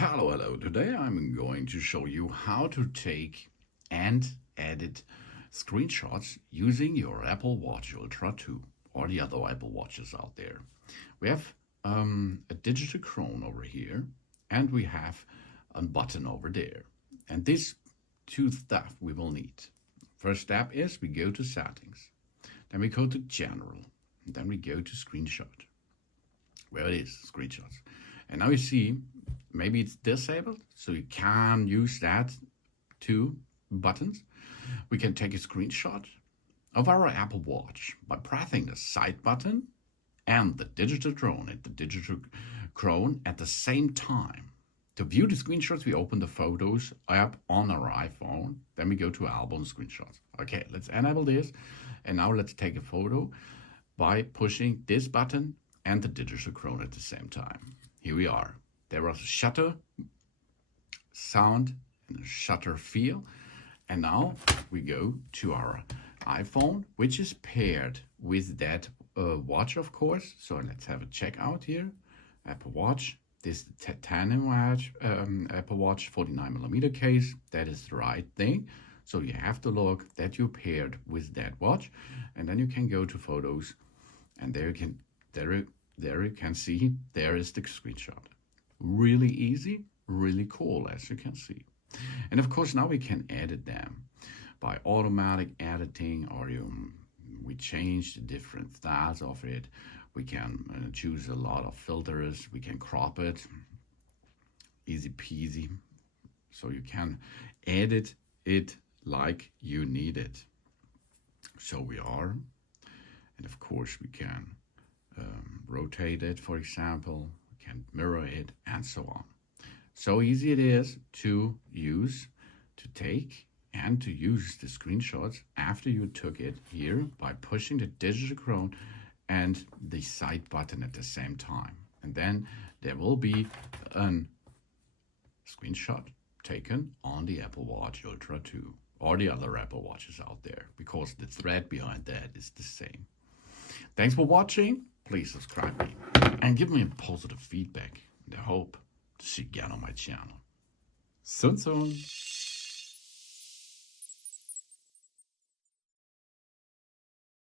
Hello. Today I'm going to show you how to take and edit screenshots using your Apple Watch Ultra 2 or the other Apple Watches out there. We have a digital chron over here and we have a button over there. And these two stuff we will need. First step is we go to settings. Then we go to general. And then we go to screenshot. Where it is, screenshots. And now you see, maybe it's disabled, so you can use that two buttons. We can take a screenshot of our Apple Watch by pressing the side button and the digital chron at the same time. To view the screenshots, we open the Photos app on our iPhone. Then we go to Album Screenshots. Okay, let's enable this. And now let's take a photo by pushing this button and the digital chron at the same time. Here we are. There was a shutter sound and a shutter feel. And now we go to our iPhone, which is paired with that watch, of course. So let's have a checkout here. Apple Watch. This is the titanium watch, Apple Watch 49mm case. That is the right thing. So you have to look that you're paired with that watch. And then you can go to Photos. And there you can see, there is the screenshot. Really easy, really cool, as you can see. And of course, now we can edit them by automatic editing, or we change the different styles of it. We can choose a lot of filters. We can crop it. Easy peasy. So you can edit it like you need it. So we are. And of course, we can rotate it, for example. We can mirror it, and so on. So easy it is to use, to take, and to use the screenshots after you took it here by pushing the digital chron and the side button at the same time. And then there will be a screenshot taken on the Apple Watch Ultra 2 or the other Apple Watches out there, because the thread behind that is the same. Thanks for watching. Please subscribe me and give me a positive feedback. And I hope to see you again on my channel. Soon.